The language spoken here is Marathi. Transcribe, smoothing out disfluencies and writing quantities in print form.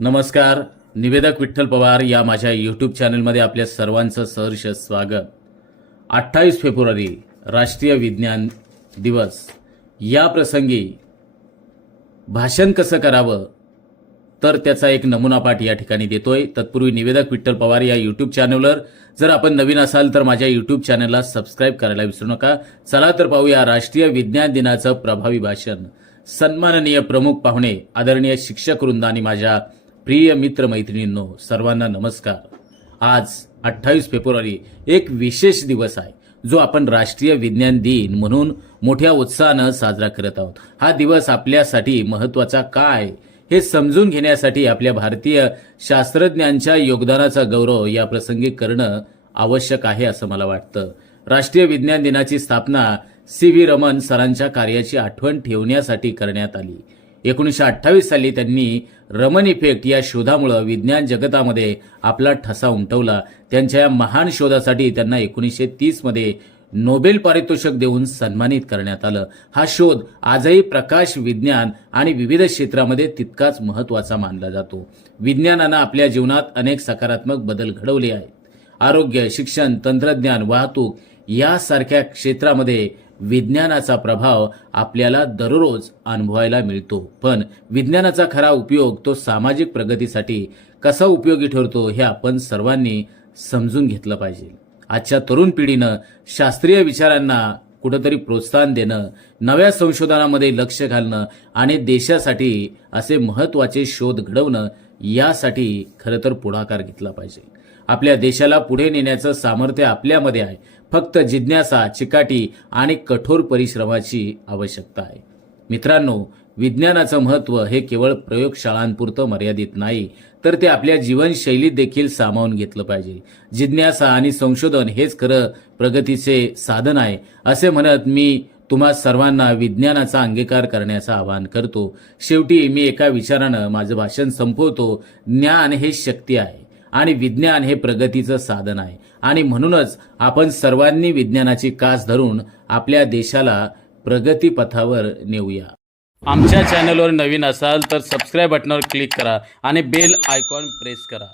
नमस्कार. निवेदक विठ्ठल पवार या माझ्या यूट्यूब चॅनलमध्ये आपल्या सर्वांचं सहर्ष स्वागत. 28 फेब्रुवारी राष्ट्रीय विज्ञान दिवस. या प्रसंगी भाषण कसं करावं तर त्याचा एक नमुना पाठ या ठिकाणी देतोय. तत्पूर्वी निवेदक विठ्ठल पवार या यूट्यूब चॅनलवर जर आपण नवीन असाल तर माझ्या यूट्यूब चॅनलला सबस्क्राईब करायला विसरू नका. चला तर पाहूया राष्ट्रीय विज्ञान दिनाचं प्रभावी भाषण. सन्माननीय प्रमुख पाहुणे, आदरणीय शिक्षक वृंद आणि माझ्या प्रिय मित्र मैत्रिणींनो, सर्वांना नमस्कार. आज 28 फेब्रुवारी एक विशेष दिवस आहे जो आपण राष्ट्रीय विज्ञान दिन म्हणून मोठ्या उत्साहानं साजरा करत आहोत. हा दिवस आपल्यासाठी महत्त्वाचा काय हे समजून घेण्यासाठी आपल्या भारतीय शास्त्रज्ञांच्या योगदानाचा गौरव या प्रसंगी करणं आवश्यक आहे असं मला वाटतं. राष्ट्रीय विज्ञान दिनाची स्थापना सी.व्ही. रमन सरांच्या कार्याची आठवण ठेवण्यासाठी करण्यात आली. 1928 साली त्यांनी रमन इफेक्ट या शोधामुळे विज्ञान जगतामध्ये आपला ठसा उमटवला. त्यांच्या या महान शोधासाठी त्यांना 1930 मध्ये नोबेल पारितोषिक देऊन सन्मानित करण्यात आलं. हा शोध आजही प्रकाश विज्ञान आणि विविध क्षेत्रामध्ये तितकाच महत्त्वाचा मानला जातो. विज्ञानानं आपल्या जीवनात अनेक सकारात्मक बदल घडवले आहेत. आरोग्य, शिक्षण, तंत्रज्ञान, वाहतूक यासारख्या क्षेत्रामध्ये विज्ञानाचा प्रभाव आपल्याला दररोज अनुभवायला मिळतो. पण विज्ञानाचा खरा उपयोग तो सामाजिक प्रगतीसाठी कसा उपयोगी ठरतो हे आपण सर्वांनी समजून घेतलं पाहिजे. आजच्या तरुण पिढीनं शास्त्रीय विचारांना कुठंतरी प्रोत्साहन देणं, नव्या संशोधनामध्ये लक्ष घालणं आणि देशासाठी असे महत्त्वाचे शोध घडवणं यासाठी खरं तर पुढाकार घेतला पाहिजे. आपल्या देशाला पुढे नेण्याचं सामर्थ्य आपल्यामध्ये आहे. फक्त जिज्ञासा, चिकाटी आणि कठोर परिश्रमाची आवश्यकता आहे. मित्रांनो, विज्ञानाचं महत्त्व हे केवळ प्रयोगशाळांपुरतं मर्यादित नाही, तर ते आपल्या जीवनशैलीत देखील सामावून घेतलं पाहिजे. जिज्ञासा आणि संशोधन हेच खरं प्रगतीचे साधन आहे असे म्हणत मी तुम्हा सर्वांना विज्ञानाचा अंगीकार करण्याचं आवाहन करतो. शेवटी मी एका विचारानं माझं भाषण संपवतो. ज्ञान हे शक्ती आहे आणि विज्ञान हे प्रगतीचं साधन आहे आणि म्हणूनच आपण सर्वांनी विज्ञानाची कास धरून आपल्या देशाला प्रगतीपथावर नेऊया. आमच्या चॅनलवर नवीन असाल तर सबस्क्राईब बटनावर क्लिक करा आणि बेल आयकॉन प्रेस करा.